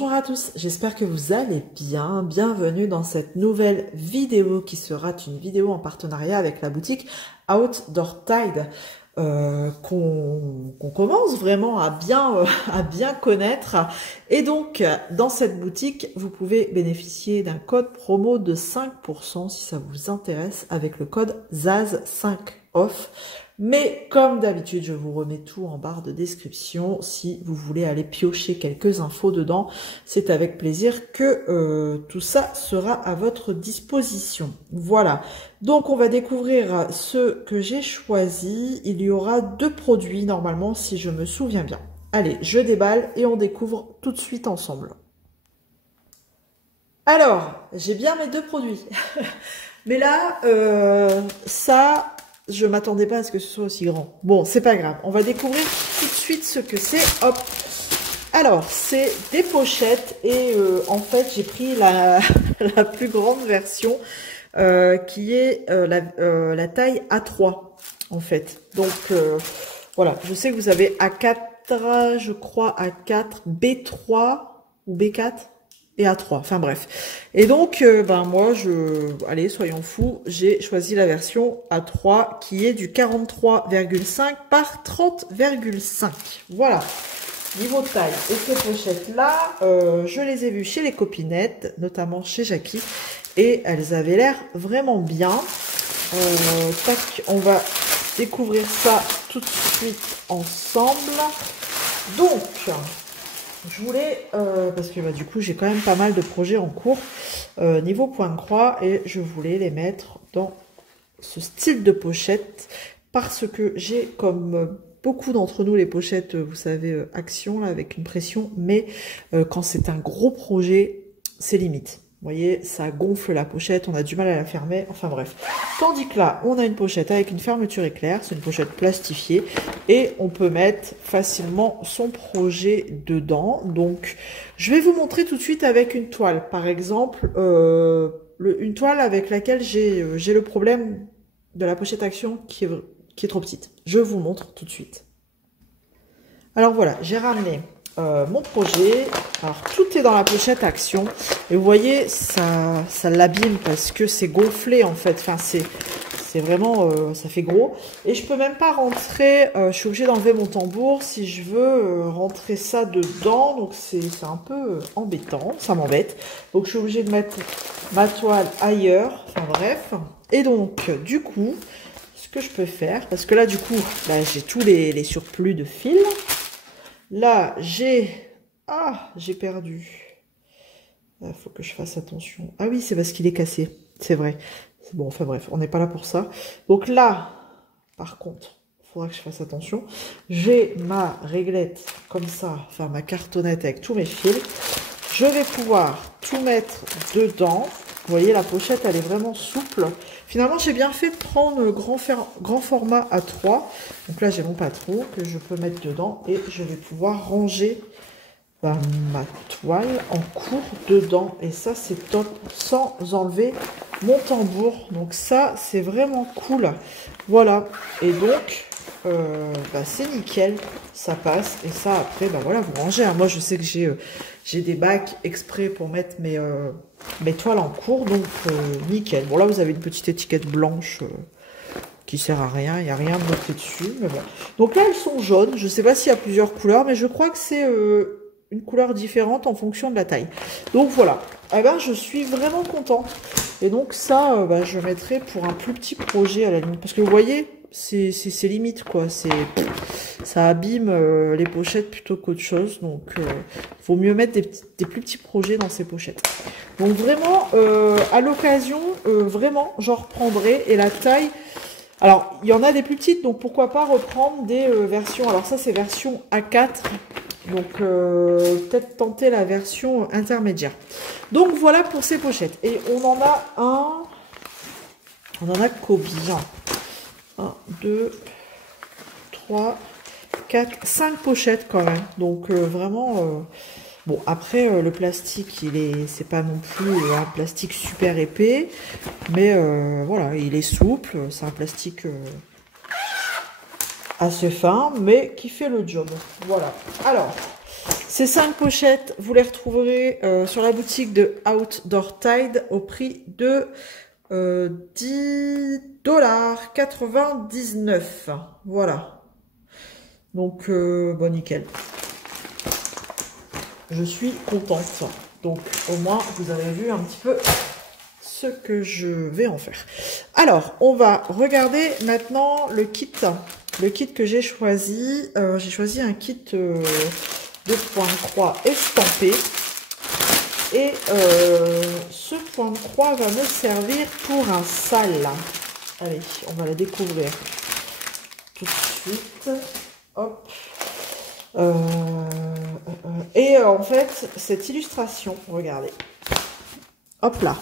Bonjour à tous, j'espère que vous allez bien. Bienvenue dans cette nouvelle vidéo qui sera une vidéo en partenariat avec la boutique Outdoor Tide qu'on commence vraiment à bien connaître. Et donc, dans cette boutique, vous pouvez bénéficier d'un code promo de 5% si ça vous intéresse avec le code ZAZ5OFF. Mais comme d'habitude, je vous remets tout en barre de description. Si vous voulez aller piocher quelques infos dedans, c'est avec plaisir que tout ça sera à votre disposition. Voilà, donc on va découvrir ce que j'ai choisi. Il y aura 2 produits normalement, si je me souviens bien. Allez, je déballe et on découvre tout de suite ensemble. Alors, j'ai bien mes 2 produits. Mais là, ça... je m'attendais pas à ce que ce soit aussi grand. Bon, c'est pas grave. On va découvrir tout de suite ce que c'est. Hop. Alors, c'est des pochettes et en fait, j'ai pris la plus grande version qui est la taille A3 en fait. Donc, voilà. Je sais que vous avez A4, je crois A4, B3 ou B4 et A3, enfin bref. Et donc, ben moi, allez, soyons fous, j'ai choisi la version A3 qui est du 43,5 par 30,5. Voilà, niveau taille. Et ces pochettes-là, je les ai vues chez les copinettes, notamment chez Jackie, et elles avaient l'air vraiment bien. Tac, on va découvrir ça tout de suite ensemble. Donc... je voulais, parce que bah, du coup j'ai quand même pas mal de projets en cours niveau point de croix et je voulais les mettre dans ce style de pochette parce que j'ai comme beaucoup d'entre nous les pochettes, vous savez, action là, avec une pression, mais quand c'est un gros projet, c'est limite. Vous voyez, ça gonfle la pochette, on a du mal à la fermer, enfin bref. Tandis que là, on a une pochette avec une fermeture éclair, c'est une pochette plastifiée, et on peut mettre facilement son projet dedans. Donc, je vais vous montrer tout de suite avec une toile. Par exemple, une toile avec laquelle j'ai le problème de la pochette action qui est trop petite. Je vous montre tout de suite. Alors voilà, j'ai ramené... mon projet, alors tout est dans la pochette action et vous voyez ça l'abîme parce que c'est gonflé en fait, enfin c'est vraiment ça fait gros et je peux même pas rentrer, je suis obligée d'enlever mon tambour si je veux rentrer ça dedans, donc c'est un peu embêtant, ça m'embête, donc je suis obligée de mettre ma toile ailleurs, enfin bref, et donc du coup ce que je peux faire, parce que là du coup bah, j'ai tous les surplus de fil. Là, j'ai perdu. Il faut que je fasse attention. Ah oui, c'est parce qu'il est cassé. C'est vrai. C'est bon, enfin bref, on n'est pas là pour ça. Donc là, par contre, il faudra que je fasse attention. J'ai ma réglette comme ça, enfin ma cartonnette avec tous mes fils. Je vais pouvoir tout mettre dedans. Vous voyez, la pochette, elle est vraiment souple. Finalement, j'ai bien fait de prendre le grand format A3. Donc là, j'ai mon patron que je peux mettre dedans et je vais pouvoir ranger ma toile en cours dedans. Et ça, c'est top, sans enlever mon tambour. Donc ça, c'est vraiment cool. Voilà. Et donc, bah, c'est nickel. Ça passe. Et ça, après, bah voilà, vous rangez. Moi, je sais que j'ai des bacs exprès pour mettre mes toiles en cours, donc nickel. Bon là vous avez une petite étiquette blanche qui sert à rien, il n'y a rien de noté dessus, mais bon. Donc là elles sont jaunes, je sais pas s'il y a plusieurs couleurs, mais je crois que c'est une couleur différente en fonction de la taille. Donc voilà, eh ben, je suis vraiment contente. Et donc ça, bah, je mettrai pour un plus petit projet à la limite, parce que vous voyez, c'est limite quoi, ça abîme les pochettes plutôt qu'autre chose, donc vaut mieux mettre des plus petits projets dans ces pochettes. Donc vraiment à l'occasion, vraiment j'en reprendrai. Et la taille, alors il y en a des plus petites, donc pourquoi pas reprendre des versions, alors ça c'est version A4, donc peut-être tenter la version intermédiaire. Donc voilà pour ces pochettes. Et on en a combien? 1, 2, 3, 4, 5 pochettes quand même. Donc vraiment, bon après le plastique, c'est pas non plus un plastique super épais, mais voilà, il est souple. C'est un plastique assez fin, mais qui fait le job. Voilà. Alors, Ces 5 pochettes, vous les retrouverez sur la boutique de Outdoor Tide au prix de 10,99 $. Voilà. Donc, bon, nickel. Je suis contente. Donc, au moins, vous avez vu un petit peu ce que je vais en faire. Alors, on va regarder maintenant le kit. Le kit que j'ai choisi. J'ai choisi un kit de point de croix estampé. Et ce point de croix va me servir pour un sal. Allez, on va la découvrir tout de suite. Hop. Et en fait, cette illustration, regardez. Hop là.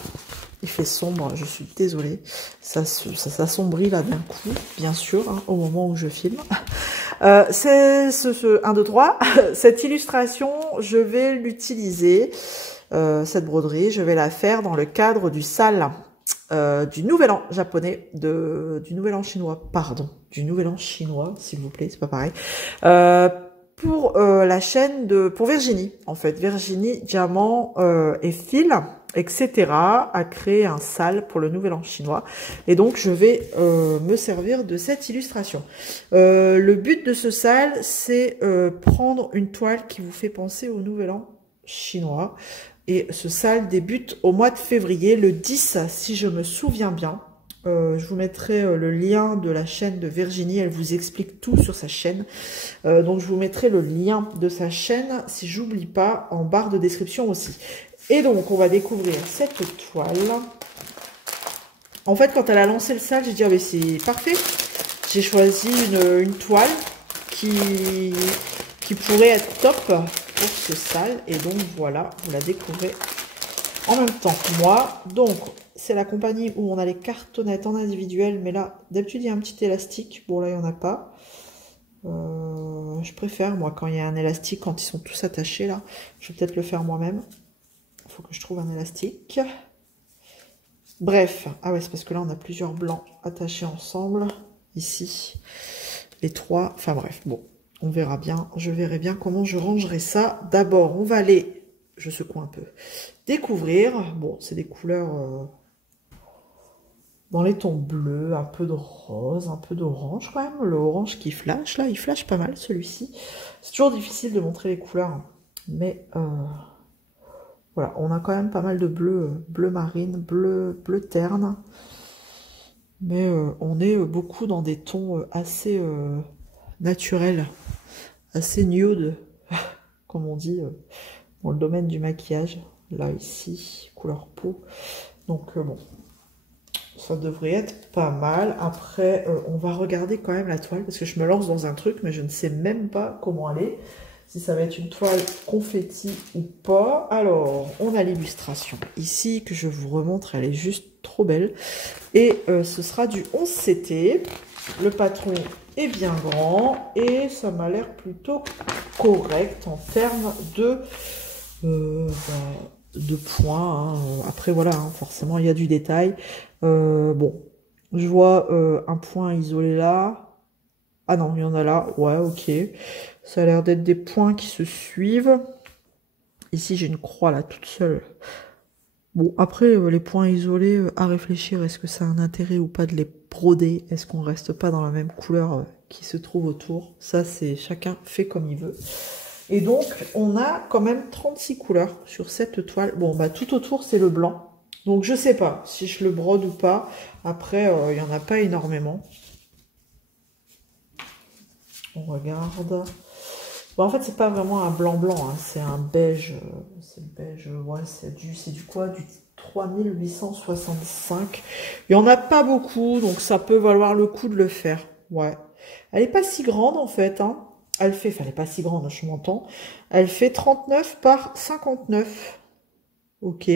Il fait sombre, je suis désolée. Ça s'assombrit là d'un coup, bien sûr, hein, au moment où je filme. C'est 1, 2, 3. Cette illustration, je vais l'utiliser. Cette broderie, je vais la faire dans le cadre du sal du Nouvel An japonais, du Nouvel An chinois, pardon, du Nouvel An chinois, s'il vous plaît, c'est pas pareil. Pour la chaîne pour Virginie, en fait, Virginie, Diamant et Fil, etc. a créé un sal pour le Nouvel An chinois. Et donc, je vais me servir de cette illustration. Le but de ce sal, c'est prendre une toile qui vous fait penser au Nouvel An chinois. Et ce sal débute au mois de février, le 10, si je me souviens bien. Je vous mettrai le lien de la chaîne de Virginie, elle vous explique tout sur sa chaîne. Donc je vous mettrai le lien de sa chaîne, si j'oublie pas, en barre de description aussi. Et donc on va découvrir cette toile. En fait, quand elle a lancé le sal, j'ai dit, ah, mais c'est parfait. J'ai choisi une toile qui pourrait être top pour ce sal. Et donc voilà, vous la découvrez en même temps que moi. Donc c'est la compagnie où on a les cartonnettes en individuel, mais là d'habitude il y a un petit élastique. Bon, là il n'y en a pas. Je préfère moi quand il y a un élastique, quand ils sont tous attachés là. Je vais peut-être le faire moi-même. Il faut que je trouve un élastique. Bref, ah ouais, c'est parce que là on a plusieurs blancs attachés ensemble ici, les 3. Enfin bref, bon. On verra bien, je verrai bien comment je rangerai ça. D'abord, on va aller, je secoue un peu, découvrir. Bon, c'est des couleurs dans les tons bleus, un peu de rose, un peu d'orange quand même. Le orange qui flash, là, il flash pas mal celui-ci. C'est toujours difficile de montrer les couleurs, hein. Mais voilà, on a quand même pas mal de bleu, bleu marine, bleu terne. Mais on est beaucoup dans des tons assez naturels. Assez nude, comme on dit, dans le domaine du maquillage. Là, ici, couleur peau. Donc, bon, ça devrait être pas mal. Après, on va regarder quand même la toile, parce que je me lance dans un truc, mais je ne sais même pas comment elle est. Si ça va être une toile confetti ou pas. Alors, on a l'illustration ici, que je vous remontre. Elle est juste trop belle. Et ce sera du 11 CT. Le patron est bien grand et ça m'a l'air plutôt correct en termes de points. Hein. Après, voilà, hein, forcément, il y a du détail. Bon, je vois un point isolé là. Ah non, il y en a là. Ouais, ok. Ça a l'air d'être des points qui se suivent. Ici, j'ai une croix là, toute seule. Bon, après, les points isolés, à réfléchir, est-ce que ça a un intérêt ou pas de les broder? Est-ce qu'on reste pas dans la même couleur qui se trouve autour? Ça, c'est chacun fait comme il veut. Et donc, on a quand même 36 couleurs sur cette toile. Bon, bah tout autour, c'est le blanc. Donc, je sais pas si je le brode ou pas. Après, il n'y en a pas énormément. On regarde. Bon, en fait, c'est pas vraiment un blanc-blanc, hein, c'est un beige. C'est beige, ouais, c'est du quoi? Du 3865. Il y en a pas beaucoup, donc ça peut valoir le coup de le faire. Ouais. Elle est pas si grande, en fait, hein. Elle fait, enfin, elle est pas si grande, je m'entends. Elle fait 39 par 59. Ok.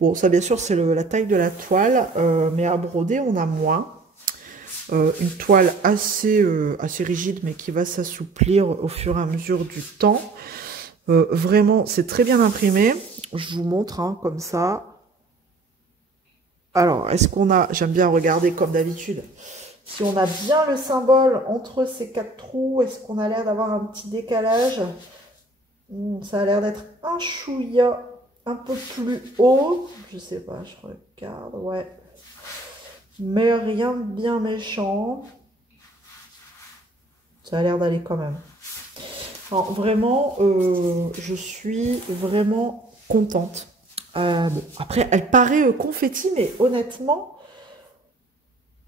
Bon, ça, bien sûr, c'est la taille de la toile, mais à broder, on a moins. Une toile assez rigide, mais qui va s'assouplir au fur et à mesure du temps. Vraiment, c'est très bien imprimé. Je vous montre, hein, comme ça. Alors, est-ce qu'on a... J'aime bien regarder comme d'habitude. Si on a bien le symbole entre ces 4 trous, est-ce qu'on a l'air d'avoir un petit décalage? Ça a l'air d'être un chouïa un peu plus haut. Je sais pas, je regarde, ouais. Mais rien de bien méchant. Ça a l'air d'aller quand même. Alors, vraiment, je suis vraiment contente. Bon, après, elle paraît confetti, mais honnêtement,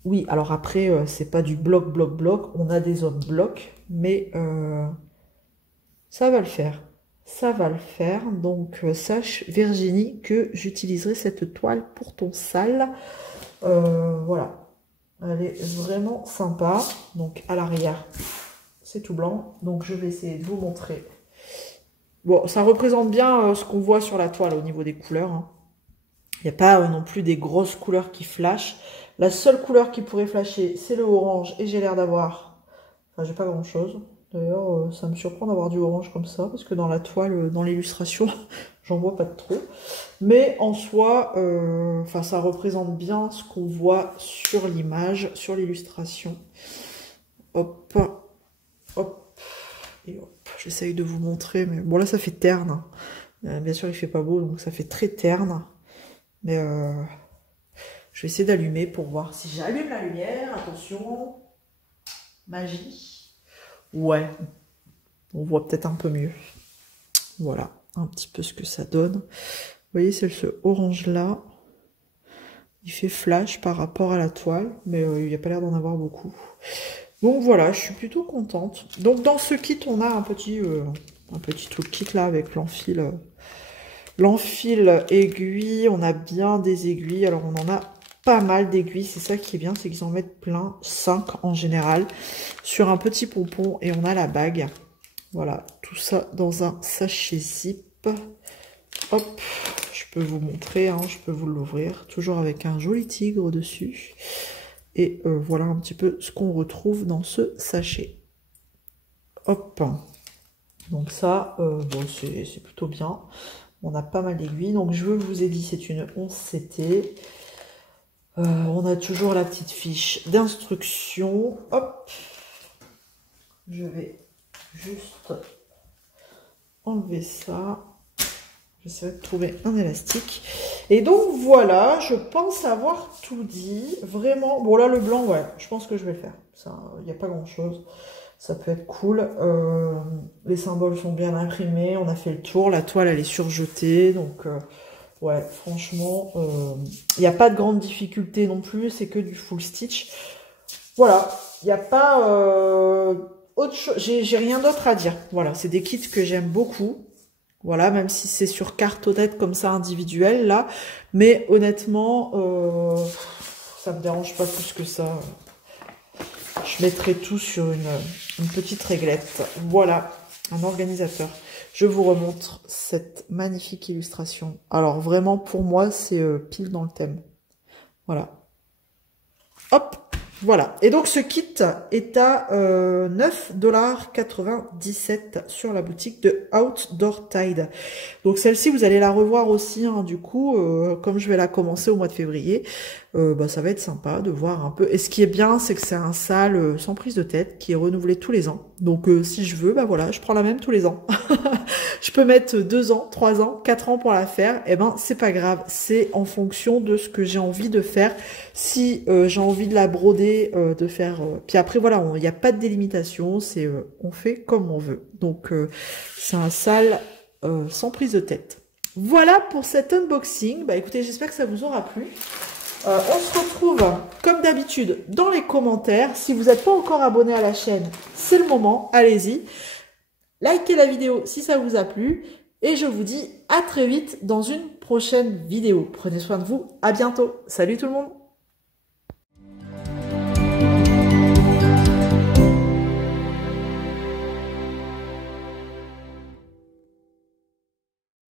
oui. Alors après, c'est pas du bloc. On a des hommes blocs, mais ça va le faire. Ça va le faire. Donc, sache, Virginie, que j'utiliserai cette toile pour ton sale. Voilà. Elle est vraiment sympa. Donc, à l'arrière, c'est tout blanc. Donc, je vais essayer de vous montrer. Bon, ça représente bien ce qu'on voit sur la toile au niveau des couleurs. Hein. Il n'y a pas non plus des grosses couleurs qui flashent. La seule couleur qui pourrait flasher, c'est le orange. Et j'ai l'air d'avoir... Enfin, j'ai pas grand-chose. D'ailleurs, ça me surprend d'avoir du orange comme ça. Parce que dans la toile, dans l'illustration, j'en vois pas de trop. Mais en soi, enfin, ça représente bien ce qu'on voit sur l'image, sur l'illustration. Hop, hop, et hop. J'essaye de vous montrer. Mais bon, là, ça fait terne. Bien sûr, il fait pas beau, donc ça fait très terne. Mais je vais essayer d'allumer pour voir si j'allume la lumière. Attention. Magie. Ouais. On voit peut-être un peu mieux. Voilà. Un petit peu ce que ça donne. Vous voyez, c'est ce orange-là. Il fait flash par rapport à la toile. Mais il n'y a pas l'air d'en avoir beaucoup. Donc voilà, je suis plutôt contente. Donc dans ce kit, on a un petit toolkit là avec l'enfil. L'enfil aiguille, on a bien des aiguilles. Alors, on en a pas mal d'aiguilles. C'est ça qui est bien, c'est qu'ils en mettent plein, 5 en général, sur un petit pompon. Et on a la bague. Voilà, tout ça dans un sachet zip. Hop, je peux vous montrer, hein, je peux vous l'ouvrir. Toujours avec un joli tigre dessus. Et voilà un petit peu ce qu'on retrouve dans ce sachet. Hop. Donc ça, bon, c'est plutôt bien. On a pas mal d'aiguilles. Donc, je vous ai dit, c'est une 11 CT. On a toujours la petite fiche d'instruction. Hop. Je vais juste enlever ça. J'essaierai de trouver un élastique. Et donc, voilà. Je pense avoir tout dit. Vraiment. Bon, là, le blanc, ouais. Je pense que je vais le faire. Il n'y a pas grand-chose. Ça peut être cool. Les symboles sont bien imprimés. On a fait le tour. La toile, elle est surjetée. Donc, ouais, franchement, il n'y a pas de grande difficulté non plus. C'est que du full stitch. Voilà. Il n'y a pas autre chose. J'ai rien d'autre à dire. Voilà, c'est des kits que j'aime beaucoup. Voilà, même si c'est sur cartonnette comme ça, individuelle, là. Mais honnêtement, ça me dérange pas plus que ça. Je mettrai tout sur une petite réglette. Voilà, un organisateur. Je vous remontre cette magnifique illustration. Alors vraiment, pour moi, c'est pile dans le thème. Voilà. Hop, voilà. Et donc, ce kit est à 9,97 $ sur la boutique de Outdoor Tide. Donc, celle-ci, vous allez la revoir aussi, hein, du coup, comme je vais la commencer au mois de février. Bah, ça va être sympa de voir un peu. Et ce qui est bien, c'est que c'est un sale sans prise de tête qui est renouvelé tous les ans. Donc, si je veux, bah voilà, je prends la même tous les ans. Je peux mettre 2 ans, 3 ans, 4 ans pour la faire. Eh ben, c'est pas grave. C'est en fonction de ce que j'ai envie de faire. Si j'ai envie de la broder, de faire... Puis après, voilà, il n'y a pas de délimitation. C'est on fait comme on veut. Donc, c'est un sale sans prise de tête. Voilà pour cet unboxing. Bah, écoutez, j'espère que ça vous aura plu. On se retrouve, comme d'habitude, dans les commentaires. Si vous n'êtes pas encore abonné à la chaîne, c'est le moment. Allez-y. Likez la vidéo si ça vous a plu. Et je vous dis à très vite dans une prochaine vidéo. Prenez soin de vous. À bientôt. Salut tout le monde.